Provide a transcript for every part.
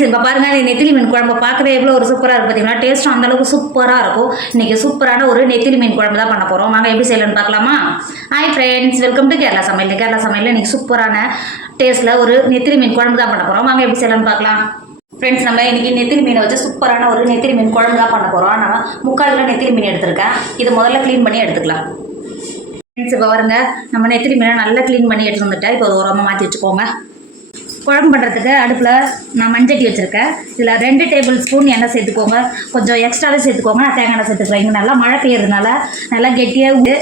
Friends இப்போ பாருங்கள் நெத்திலி மீன் குழம்பு பார்க்கவே எவ்வளோ ஒரு சூப்பராக இருக்குது பார்த்தீங்கன்னா டேஸ்ட்டும் அந்தளவுக்கு சூப்பராக இருக்கும். இன்றைக்கி சூப்பரான ஒரு நெத்திலி மீன் குழம்பு தான் பண்ண போகிறோம். நாங்கள் எப்படி செய்யலாம்னு பார்க்கலாமா? Hi friends, welcome to Kerala சமையல். கேரளா சமையலில் இன்றைக்கி சூப்பரான டேஸ்ட்டில் ஒரு நெத்திலி மீன் குழம்பு தான் பண்ண போகிறோம். நாங்கள் எப்படி செய்யலாம்னு பார்க்கலாம். ஃப்ரெண்ட்ஸ், நம்ம இன்றைக்கி நெத்திலி மீனை வச்சு சூப்பரான ஒரு நெத்திலி மீன் குழம்பு தான் பண்ண போகிறோம். நான் 3/4 கிலோ நெத்திலி மீன் எடுத்திருக்கேன். இது முதல்ல க்ளீன் பண்ணி எடுத்துக்கலாம். ஃப்ரெண்ட்ஸ், இப்போ பாருங்க நம்ம நெத்திலி மீனை நல்லா க்ளீன் பண்ணி எடுத்து வந்துட்டேன். இப்போ ஒரு ஓரமாக மாற்றி வச்சுக்கோங்க. குழம்பு பண்ணுறதுக்கு அடுப்பில் நான் மஞ்சட்டி வச்சுருக்கேன். இதில் 2 டேபிள் ஸ்பூன் எண்ணெய் சேர்த்துக்கோங்க. கொஞ்சம் எக்ஸ்ட்ராவே சேர்த்துக்கோங்க. நான் தேங்காய் எண்ணெய் சேர்த்துக்கிறேன். இங்கே நல்லா மழை பெய்யறதுனால நல்லா கெட்டியாக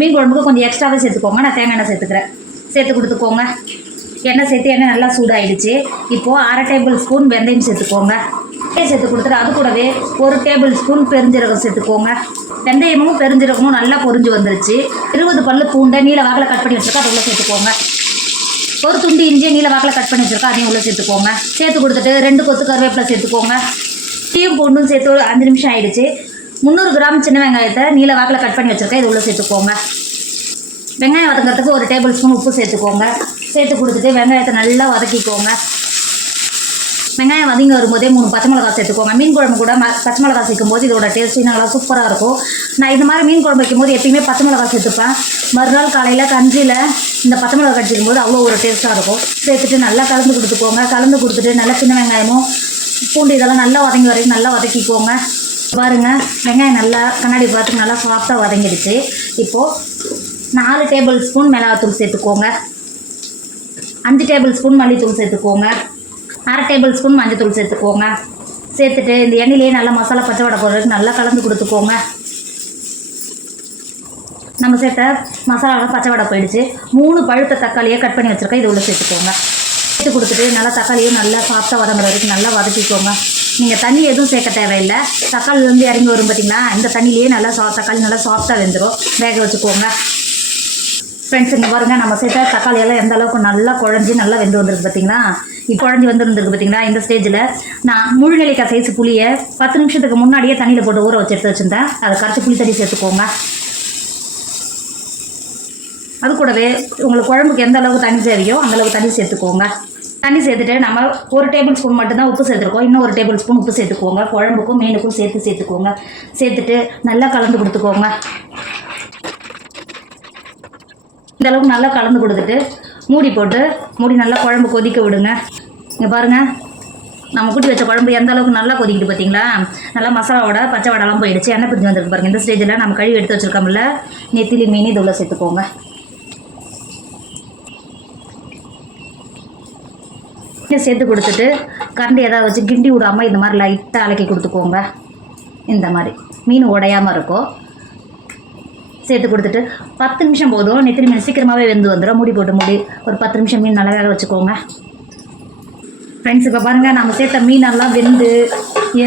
மீன் குழம்புக்கு கொஞ்சம் எக்ஸ்ட்ராவே சேர்த்துக்கோங்க. நான் தேங்காய் எண்ணெய் சேர்த்துக்கிறேன். சேர்த்து கொடுத்துக்கோங்க. எண்ணெய் சேர்த்து எண்ணெய் நல்லா சூடாகிடுச்சு. இப்போது 1/2 டேபிள் ஸ்பூன் வெந்தயம் சேர்த்துக்கோங்க. சேர்த்து கொடுத்துட்டு அது கூடவே 1 டேபிள் ஸ்பூன் பெருஞ்சீரகம் சேர்த்துக்கோங்க. வெந்தயமும் பெருஞ்சீரகமும் நல்லா பொரிஞ்சு வந்துருச்சு. 20 பல்லு பூண்டை நீல வாக்கில் கட் பண்ணி வச்சுருக்கா, அது உள்ள சேர்த்துக்கோங்க. ஒரு துண்டு இஞ்சியை நீல வாக்கில் கட் பண்ணி வச்சுருக்கா, அதையும் உள்ளே சேர்த்துக்கோங்க. சேர்த்து கொடுத்துட்டு 2 கொத்து கருவேப்பிலை சேர்த்துக்கோங்க. டீயும் பூண்டும் சேர்த்து ஒரு 5 நிமிஷம் ஆகிடுச்சு. 300 கிராம் சின்ன வெங்காயத்தை நீல வாக்கில் கட் பண்ணி வச்சுருக்கேன், இது உள்ளே சேர்த்துக்கோங்க. வெங்காயம் வதங்கிறதுக்கு 1 டேபிள் ஸ்பூன் உப்பு சேர்த்துக்கோங்க. சேர்த்து கொடுத்துட்டு வெங்காயத்தை நல்லா வதக்கிக்கோங்க. வெங்காயம் வதங்கி வரும்போதே 3 பச்சை மிளகா சேர்த்துக்கோங்க. மீன் குழம்பு கூட பச்சை மிளகா சேர்க்கும் போது இதோட டேஸ்ட்டு நல்லா சூப்பராக இருக்கும். நான் இந்த மாதிரி மீன் குழம்பு வைக்கும் போது எப்பயுமே பச்சை மிளகா சேர்த்துப்பேன். மறுநாள் காலையில் கஞ்சியில் இந்த பச்சை மிளகா கடிச்சிக்கும் போது அவ்வளோ ஒரு டேஸ்ட்டாக இருக்கும். சேர்த்துட்டு நல்லா கலந்து கொடுத்துக்கோங்க. கலந்து கொடுத்துட்டு நல்லா சின்ன வெங்காயமும் பூண்டு இதெல்லாம் நல்லா வதங்கி வரைக்கும் நல்லா வதக்கிக்கோங்க. பாருங்கள், வெங்காயம் நல்லா கண்ணாடி பார்த்து நல்லா சாஃப்டாக வதங்கிடுச்சு. இப்போது 4 டேபிள் ஸ்பூன் மிளகாத்தூள் சேர்த்துக்கோங்க. 5 டேபிள் ஸ்பூன் மல்லித்தூள் சேர்த்துக்கோங்க. 1/2 டேபிள் ஸ்பூன் மஞ்சத்தூள் சேர்த்துக்கோங்க. சேர்த்துட்டு இந்த எண்ணெயிலேயே நல்லா மசாலா பச்சை வடை போடுறதுக்கு நல்லா கலந்து கொடுத்துக்கோங்க. நம்ம சேர்த்த மசாலாலாம் பச்சை வடை போயிடுச்சு. 3 பழுத்த தக்காளியை கட் பண்ணி வச்சுருக்கேன், இது உள்ள சேர்த்துக்கோங்க. சேர்த்து கொடுத்துட்டு நல்லா தக்காளியும் நல்லா சாஃப்டாக வதங்குற வரைக்கும் நல்லா வதக்கிக்கோங்க. நீங்கள் தண்ணி எதுவும் சேர்க்க தேவையில்லை. தக்காளி வந்து இறங்கி வரும் பார்த்தீங்களா, இந்த தண்ணியிலேயே நல்லா தக்காளி நல்லா சாஃப்டாக வெந்துடும். வேக வச்சுக்கோங்க. ஃப்ரெண்ட்ஸ், இங்கே பாருங்கள், நம்ம சேர்த்த தக்காளியெல்லாம் எந்த அளவுக்கு நல்லா குழஞ்சி நல்லா வெந்து வந்துருக்கு பார்த்தீங்களா. இப்போ குழஞ்சி வந்துருந்துருக்கு பார்த்தீங்களா. இந்த ஸ்டேஜில் நான் முழு நெல்லிக்காய் சைஸ் புளியை 10 நிமிஷத்துக்கு முன்னாடியே தண்ணியில் போட்டு ஊற வச்சு எடுத்து வச்சுருந்தேன். அதை கரைச்சி புளி தண்ணி சேர்த்துக்கோங்க. அது கூடவே உங்களுக்கு குழம்புக்கு எந்த அளவுக்கு தண்ணி தேவையோ அந்தளவுக்கு தண்ணி சேர்த்துக்கோங்க. தண்ணி சேர்த்துட்டு நம்ம 1 டேபிள் ஸ்பூன் மட்டும்தான் உப்பு சேர்த்துருக்கோம். இன்னும் 1 டேபிள் ஸ்பூன் உப்பு சேர்த்துக்கோங்க. குழம்புக்கும் மீனுக்கும் சேர்த்துக்கோங்க. சேர்த்துட்டு நல்லா கலந்து கொடுத்துக்கோங்க. இந்த அளவுக்கு நல்லா கலந்து கொடுத்துட்டு மூடி நல்லா குழம்பு கொதிக்க விடுங்க. இங்கே பாருங்கள், நம்ம கூட்டி வச்ச குழம்பு எந்த அளவுக்கு நல்லா கொதிக்கிட்டு பார்த்தீங்களா. நல்லா மசாலாவோட பச்சை வடைலாம் போயிடுச்சு. எண்ணெய் பிரிஞ்சு வந்துருக்கு பாருங்கள். இந்த ஸ்டேஜில் நம்ம கழுவி எடுத்து வச்சுருக்கோம்ல நெத்திலி மீன், இது உள்ள சேர்த்துக்கோங்க. சேர்த்து கொடுத்துட்டு கரண்டி ஏதாவது வச்சு கிண்டி விடாமல் இந்த மாதிரி லைட்டாக அலக்கி கொடுத்துக்கோங்க. இந்த மாதிரி மீன் உடையாமல் இருக்கும். சேர்த்து கொடுத்துட்டு 10 நிமிஷம் போதும். நெத்திலி மீன் சீக்கிரமாகவே வெந்து வந்துடும். மூடி ஒரு 10 நிமிஷம் மீன் நல்லா வேக வச்சுக்கோங்க. ஃப்ரெண்ட்ஸ், இப்போ பாருங்கள், நம்ம சேர்த்த மீனெல்லாம் வெந்து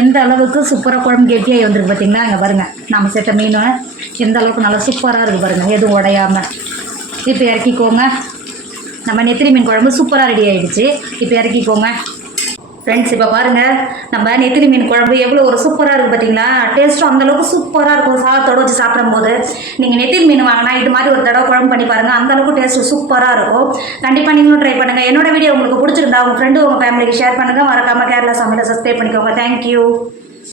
எந்த அளவுக்கு சூப்பராக குழம்பு கெட்டியாகி வந்துருக்கு பார்த்தீங்களா. இங்கே பாருங்கள், நம்ம சேர்த்த மீன் எந்த அளவுக்கு நல்லா சூப்பராக இருக்குது பாருங்கள், எதுவும் உடையாமல். இப்போ இறக்கிக்கோங்க. நம்ம நெத்திலி மீன் குழம்பு சூப்பராக ரெடி ஆகிடுச்சு. இப்போ இறக்கிக்கோங்க. ஃப்ரெண்ட்ஸ், இப்போ பாருங்கள், நம்ம நெத்திலி மீன் குழம்பு எவ்வளோ ஒரு சூப்பராக இருக்குது பார்த்தீங்களா. டேஸ்ட்டும் அந்தளவுக்கு சூப்பராக இருக்கும். சாதத்தோடு வச்சு சாப்பிடும்போது நீங்கள் நெத்திலி மீன் வாங்கினா இது மாதிரி ஒரு தடவை குழம்பு பண்ணி பாருங்கள். அந்தளவுக்கு டேஸ்ட்டு சூப்பராக இருக்கும். கண்டிப்பாக நீங்களும் ட்ரை பண்ணுங்கள். என்னோட வீடியோ உங்களுக்கு பிடிச்சிருந்தா உங்கள் ஃப்ரெண்டு உங்கள் ஃபேமிலிக்கு ஷேர் பண்ணுங்கள். மறக்காமல் கேரளா சமையலை சப்ஸ்கிரைப் பண்ணிக்கோங்க. தேங்க்யூ.